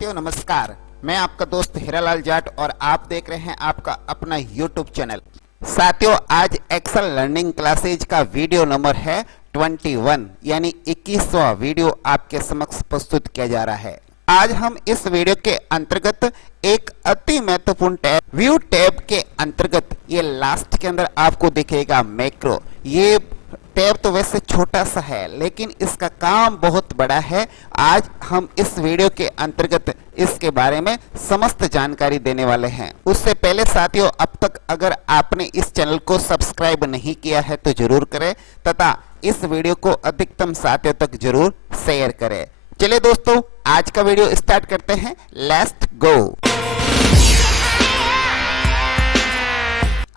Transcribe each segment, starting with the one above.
साथियों नमस्कार, मैं आपका दोस्त हीरालाल जाट और आप देख रहे हैं आपका अपना YouTube चैनल। साथियों आज एक्सेल लर्निंग क्लासेज का वीडियो नंबर है 21 यानी 21वां वीडियो आपके समक्ष प्रस्तुत किया जा रहा है। आज हम इस वीडियो के अंतर्गत एक अति महत्वपूर्ण टैब व्यू टैब के अंतर्गत ये लास्ट के अंदर आपको दिखेगा मैक्रो। ये टैब तो वैसे छोटा सा है लेकिन इसका काम बहुत बड़ा है। आज हम इस वीडियो के अंतर्गत इसके बारे में समस्त जानकारी देने वाले हैं। उससे पहले साथियों अब तक अगर आपने इस चैनल को सब्सक्राइब नहीं किया है तो जरूर करें तथा इस वीडियो को अधिकतम साथियों तक जरूर शेयर करें। चलिए दोस्तों आज का वीडियो स्टार्ट करते हैं। Let's go.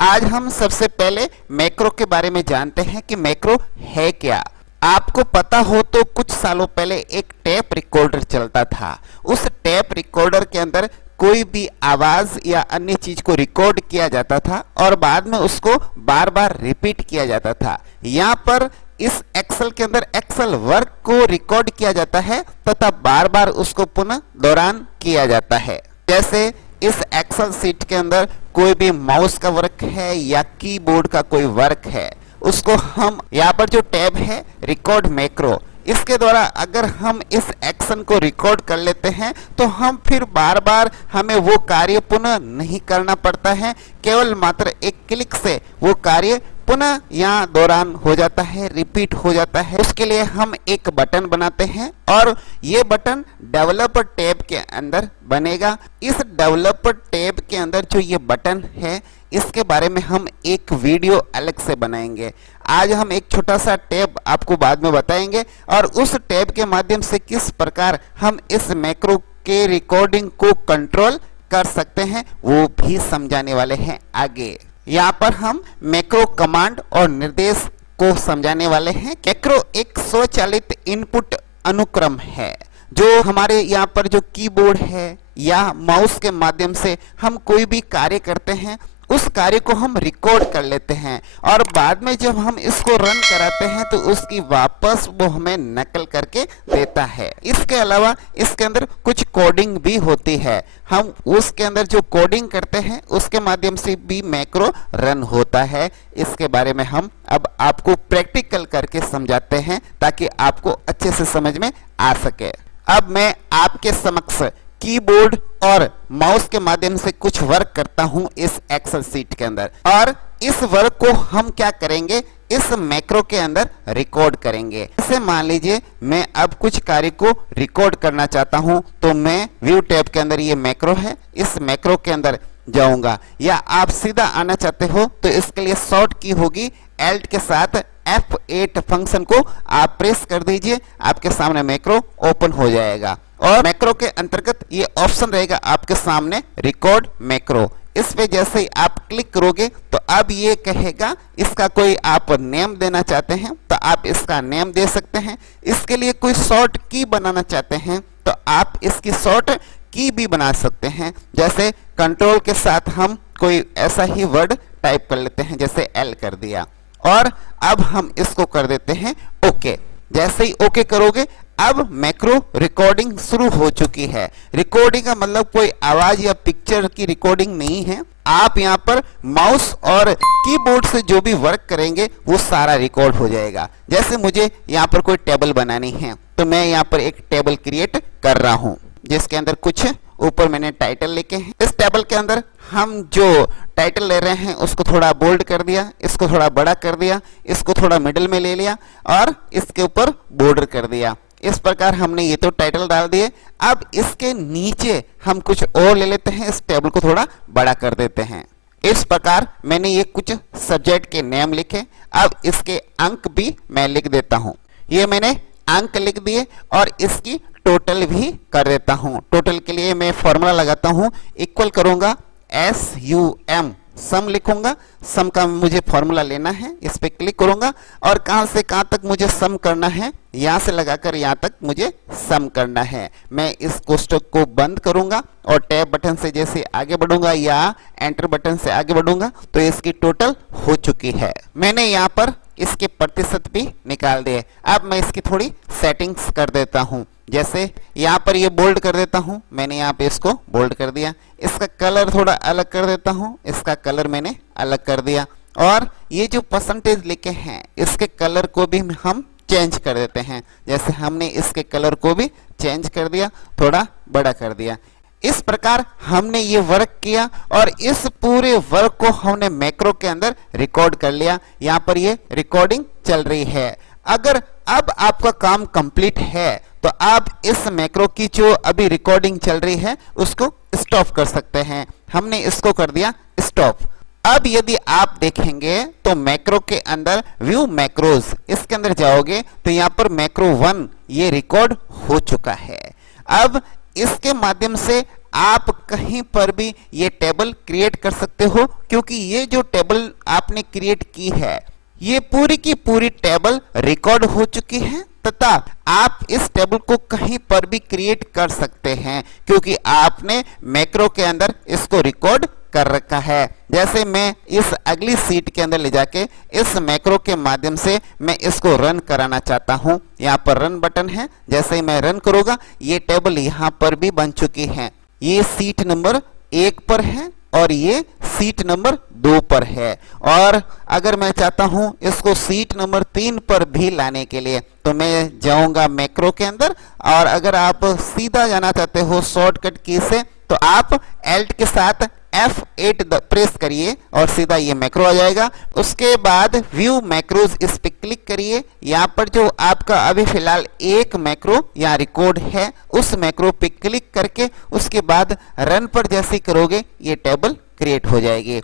आज हम सबसे पहले मैक्रो के बारे में जानते हैं कि मैक्रो है क्या। आपको पता हो तो कुछ सालों पहले एक टेप रिकॉर्डर चलता था। उस टेप रिकॉर्डर के अंदर कोई भी आवाज या अन्य चीज को रिकॉर्ड किया जाता था और बाद में उसको बार बार रिपीट किया जाता था। यहाँ पर इस एक्सेल के अंदर एक्सेल वर्क को रिकॉर्ड किया जाता है तथा बार बार उसको पुनः दोहरान किया जाता है। जैसे इस एक्सेल सीट के अंदर कोई भी माउस का वर्क है या कीबोर्ड का कोई वर्क है, उसको हम यहाँ पर जो टैब है रिकॉर्ड मैक्रो, इसके द्वारा अगर हम इस एक्शन को रिकॉर्ड कर लेते हैं तो हम फिर बार बार हमें वो कार्य पुनः नहीं करना पड़ता है। केवल मात्र एक क्लिक से वो कार्य पुनः यहाँ दौरान हो जाता है, रिपीट हो जाता है। उसके लिए हम एक बटन बनाते हैं और ये बटन डेवलपर टैब के अंदर बनेगा। इस डेवलपर टैब के अंदर जो ये बटन है इसके बारे में हम एक वीडियो अलग से बनाएंगे। आज हम एक छोटा सा टैब आपको बाद में बताएंगे और उस टैब के माध्यम से किस प्रकार हम इस मैक्रो के रिकॉर्डिंग को कंट्रोल कर सकते हैं वो भी समझाने वाले हैं आगे। यहाँ पर हम मैक्रो कमांड और निर्देश को समझाने वाले हैं। मैक्रो एक स्वचालित इनपुट अनुक्रम है जो हमारे यहाँ पर जो कीबोर्ड है या माउस के माध्यम से हम कोई भी कार्य करते हैं उस कार्य को हम रिकॉर्ड कर लेते हैं और बाद में जब हम इसको रन कराते हैं तो उसकी वापस वो हमें नकल करके देता है। इसके अलावा इसके अंदर कुछ कोडिंग भी होती है। हम उसके अंदर जो कोडिंग करते हैं उसके माध्यम से भी मैक्रो रन होता है। इसके बारे में हम अब आपको प्रैक्टिकल करके समझाते हैं ताकि आपको अच्छे से समझ में आ सके। अब मैं आपके समक्ष कीबोर्ड और माउस के माध्यम से कुछ वर्क करता हूं इस एक्सेल सीट के अंदर और इस वर्क को हम क्या करेंगे इस मैक्रो के अंदर रिकॉर्ड करेंगे। जैसे मान लीजिए मैं अब कुछ कार्य को रिकॉर्ड करना चाहता हूं तो मैं व्यू टैब के अंदर ये मैक्रो है, इस मैक्रो के अंदर जाऊंगा। या आप सीधा आना चाहते हो तो इसके लिए शॉर्ट की होगी Alt के साथ F8 फंक्शन को आप प्रेस कर दीजिए, आपके सामने मैक्रो ओपन हो जाएगा और मैक्रो के अंतर्गत ये ऑप्शन रहेगा आपके सामने रिकॉर्ड मैक्रो। इस पे जैसे ही आप क्लिक करोगे तो अब ये कहेगा इसका कोई आप नेम देना चाहते हैं तो आप इसका नेम दे सकते हैं। इसके लिए कोई शॉर्ट की बनाना चाहते हैं तो आप इसकी शॉर्ट की भी बना सकते हैं। जैसे कंट्रोल के साथ हम कोई ऐसा ही वर्ड टाइप कर लेते हैं, जैसे L कर दिया और अब हम इसको कर देते हैं ओके। जैसे ही ओके करोगे अब मैक्रो रिकॉर्डिंग शुरू हो चुकी है। रिकॉर्डिंग का मतलब कोई आवाज या पिक्चर की रिकॉर्डिंग नहीं है। आप यहाँ पर माउस और कीबोर्ड से जो भी वर्क करेंगे वो सारा रिकॉर्ड हो जाएगा। जैसे मुझे यहाँ पर कोई टेबल बनानी है तो मैं यहाँ पर एक टेबल क्रिएट कर रहा हूँ जिसके अंदर कुछ ऊपर मैंने टाइटल लिखे हैं। इस टेबल के अंदर हम जो टाइटल ले रहे हैं उसको थोड़ा बोल्ड कर दिया, इसको थोड़ा बड़ा कर दिया, इसको थोड़ा मिडिल में ले लिया और इसके ऊपर बॉर्डर कर दिया। इस प्रकार हमने ये तो टाइटल डाल दिए। अब इसके नीचे हम कुछ और ले लेते हैं, इस टेबल को थोड़ा बड़ा कर देते हैं। इस प्रकार मैंने ये कुछ सब्जेक्ट के नेम लिखे। अब इसके अंक भी मैं लिख देता हूँ। ये मैंने अंक लिख दिए और इसकी टोटल भी कर देता हूं। टोटल के लिए मैं फॉर्मूला लगाता हूं, इक्वल करूंगा SUM, सम लिखूंगा। सम का मुझे फॉर्मूला लेना है, इस पे क्लिक करूंगा और कहां से कहां तक मुझे सम करना है, यहां से लगाकर यहां तक मुझे सम करना है। मैं इस कोष्टक को बंद करूंगा और टैब बटन से जैसे आगे बढ़ूंगा या एंटर बटन से आगे बढ़ूंगा तो इसकी टोटल हो चुकी है। मैंने यहाँ पर इसके प्रतिशत भी निकाल दिए। अब मैं इसकी थोड़ी सेटिंग्स कर देता हूँ। जैसे यहाँ पर ये बोल्ड कर देता हूँ, मैंने यहाँ पे इसको बोल्ड कर दिया। इसका कलर थोड़ा अलग कर देता हूँ, इसका कलर मैंने अलग कर दिया। और ये जो परसेंटेज लिखे हैं इसके कलर को भी हम चेंज कर देते हैं। जैसे हमने इसके कलर को भी चेंज कर दिया, थोड़ा बड़ा कर दिया। इस प्रकार हमने ये वर्क किया और इस पूरे वर्क को हमने मैक्रो के अंदर रिकॉर्ड कर लिया। यहाँ पर ये रिकॉर्डिंग चल रही है। अगर अब आपका काम कंप्लीट है तो आप इस मैक्रो की जो अभी रिकॉर्डिंग चल रही है उसको स्टॉप कर सकते हैं। हमने इसको कर दिया स्टॉप। अब यदि आप देखेंगे तो मैक्रो के अंदर व्यू मैक्रोज, इसके अंदर जाओगे तो यहाँ पर मैक्रो 1 ये रिकॉर्ड हो चुका है। अब इसके माध्यम से आप कहीं पर भी ये टेबल क्रिएट कर सकते हो, क्योंकि ये जो टेबल आपने क्रिएट की है ये पूरी की पूरी टेबल रिकॉर्ड हो चुकी है तथा आप इस टेबल को कहीं पर भी क्रिएट कर सकते हैं, क्योंकि आपने मैक्रो के अंदर इसको रिकॉर्ड कर रखा है। जैसे मैं इस अगली सीट के अंदर ले जाके इस मैक्रो के माध्यम से मैं इसको रन कराना चाहता हूं। यहाँ पर रन बटन है, जैसे ही मैं रन करूंगा ये टेबल यहाँ पर भी बन चुकी है। ये सीट नंबर 1 पर है और ये सीट नंबर 2 पर है। और अगर मैं चाहता हूं इसको सीट नंबर 3 पर भी लाने के लिए तो मैं जाऊंगा मैक्रो के अंदर, और अगर आप सीधा जाना चाहते हो शॉर्टकट की से तो आप एल्ट के साथ F8 प्रेस करिए और सीधा ये मैक्रो आ जाएगा। उसके बाद व्यू मैक्रोज इस पे क्लिक करिए। यहाँ पर जो आपका अभी फिलहाल एक मैक्रो यहाँ रिकॉर्ड है उस मैक्रो पे क्लिक करके उसके बाद रन पर जैसे करोगे ये टेबल क्रिएट हो जाएगी।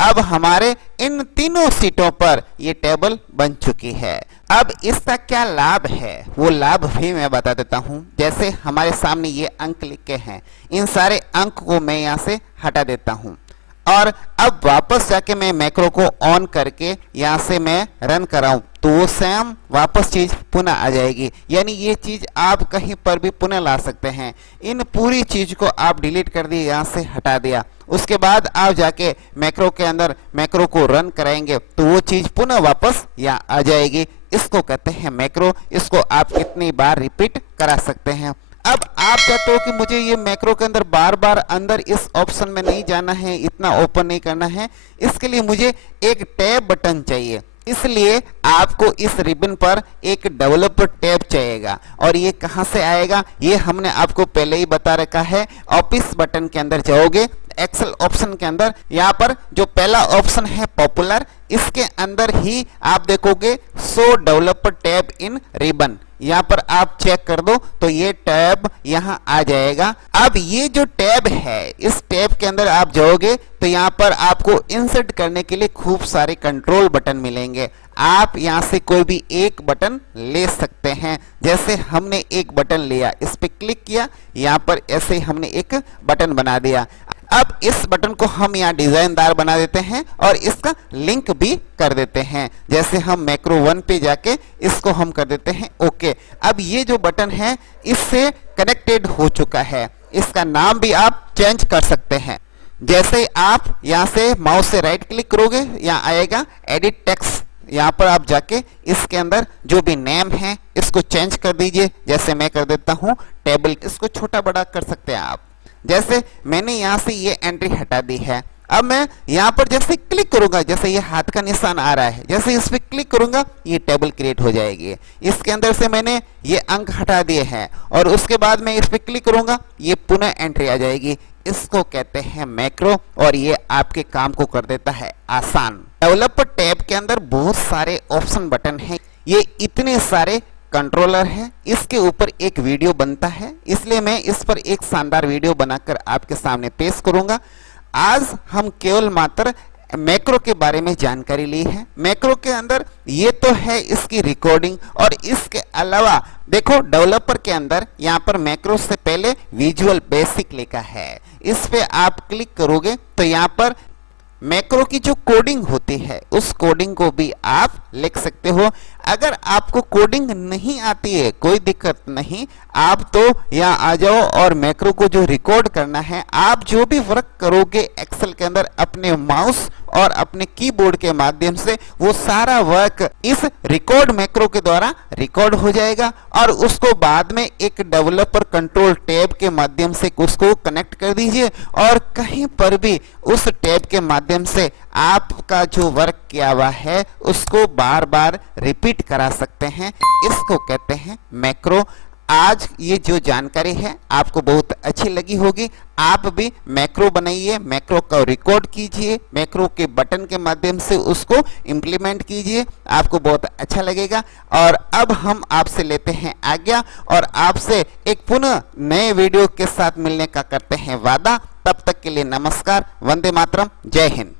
अब हमारे इन तीनों सीटों पर ये टेबल बन चुकी है। अब इसका क्या लाभ है वो लाभ भी मैं बता देता हूं। जैसे हमारे सामने ये अंक लिखे हैं, इन सारे अंक को मैं यहाँ से हटा देता हूं और अब वापस जाके मैं मैक्रो को ऑन करके यहाँ से मैं रन कराऊं तो वो सेम वापस चीज पुनः आ जाएगी। यानी ये चीज आप कहीं पर भी पुनः ला सकते हैं। इन पूरी चीज को आप डिलीट कर दिए, यहाँ से हटा दिया, उसके बाद आप जाके मैक्रो के अंदर मैक्रो को रन कराएंगे तो वो चीज पुनः वापस यहाँ आ जाएगी। इसको कहते हैं मैक्रो। इसको आप कितनी बार रिपीट करा सकते हैं। अब आप चाहते हो कि मुझे ये मैक्रो के अंदर बार बार अंदर इस ऑप्शन में नहीं जाना है, इतना ओपन नहीं करना है, इसके लिए मुझे एक टैब बटन चाहिए। इसलिए आपको इस रिबन पर एक डेवलपर टैब चाहिएगा। और ये कहां से आएगा ये हमने आपको पहले ही बता रखा है। ऑफिस बटन के अंदर जाओगे, एक्सेल ऑप्शन के अंदर यहाँ पर जो पहला ऑप्शन है पॉपुलर, इसके अंदर ही आप देखोगे शो डेवलपर टैब इन रिबन। यहाँ पर आप चेक कर दो तो ये टैब यहाँ आ जाएगा। अब ये जो टैब है इस टैब के अंदर आप जाओगे तो यहाँ पर आपको इंसर्ट करने के लिए खूब सारे कंट्रोल बटन मिलेंगे। आप यहाँ से कोई भी एक बटन ले सकते हैं। जैसे हमने एक बटन लिया, इस पे क्लिक किया, यहाँ पर ऐसे हमने एक बटन बना दिया। अब इस बटन को हम यहाँ डिजाइनदार बना देते हैं और इसका लिंक भी कर देते हैं। जैसे हम मैक्रो 1 पे जाके इसको हम कर देते हैं ओके। अब ये जो बटन है इससे कनेक्टेड हो चुका है। इसका नाम भी आप चेंज कर सकते हैं। जैसे आप यहाँ से माउस से राइट क्लिक करोगे यहाँ आएगा एडिट टेक्स्ट। यहाँ पर आप जाके इसके अंदर जो भी नेम है इसको चेंज कर दीजिए। जैसे मैं कर देता हूँ टेबल, इसको छोटा बड़ा कर सकते हैं आप। जैसे मैंने यहाँ से ये एंट्री हटा दी है। अब मैं यहाँ पर जैसे क्लिक करूंगा, जैसे ये हाथ का निशान आ रहा है, जैसे इस पे क्लिक करूंगा ये टेबल क्रिएट हो जाएगी। इसके अंदर से मैंने ये अंक हटा दिए हैं और उसके बाद मैं इस पे क्लिक करूंगा ये पुनः एंट्री आ जाएगी। इसको कहते हैं मैक्रो और ये आपके काम को कर देता है आसान। डेवलपर टैब के अंदर बहुत सारे ऑप्शन बटन हैं। ये इतने सारे कंट्रोलर है, इसके ऊपर एक वीडियो बनता है, इसलिए मैं इस पर एक शानदार वीडियो बनाकर आपके सामने पेश करूंगा। आज हम केवल मात्र मैक्रो के बारे में जानकारी ली है। मैक्रो के अंदर ये तो है इसकी रिकॉर्डिंग, और इसके अलावा देखो डेवलपर के अंदर यहाँ पर मैक्रो से पहले विजुअल बेसिक लिखा है। इस पे आप क्लिक करोगे तो यहाँ पर मैक्रो की जो कोडिंग होती है उस कोडिंग को भी आप लिख सकते हो। अगर आपको कोडिंग नहीं आती है कोई दिक्कत नहीं, आप तो यहाँ आ जाओ और मैक्रो को जो रिकॉर्ड करना है, आप जो भी वर्क करोगे एक्सेल के अंदर अपने माउस और अपने कीबोर्ड के माध्यम से वो सारा वर्क इस रिकॉर्ड मैक्रो के द्वारा रिकॉर्ड हो जाएगा और उसको बाद में एक डेवलपर कंट्रोल टैब के माध्यम से उसको कनेक्ट कर दीजिए और कहीं पर भी उस टैब के माध्यम से आपका जो वर्क किया हुआ है उसको बार बार रिपीट करा सकते हैं। इसको कहते हैं मैक्रो। आज ये जो जानकारी है आपको बहुत अच्छी लगी होगी। आप भी मैक्रो बनाइए, मैक्रो का रिकॉर्ड कीजिए, मैक्रो के बटन के माध्यम से उसको इम्प्लीमेंट कीजिए, आपको बहुत अच्छा लगेगा। और अब हम आपसे लेते हैं आज्ञा और आपसे एक पुनः नए वीडियो के साथ मिलने का करते हैं वादा। तब तक के लिए नमस्कार, वंदे मातरम, जय हिंद।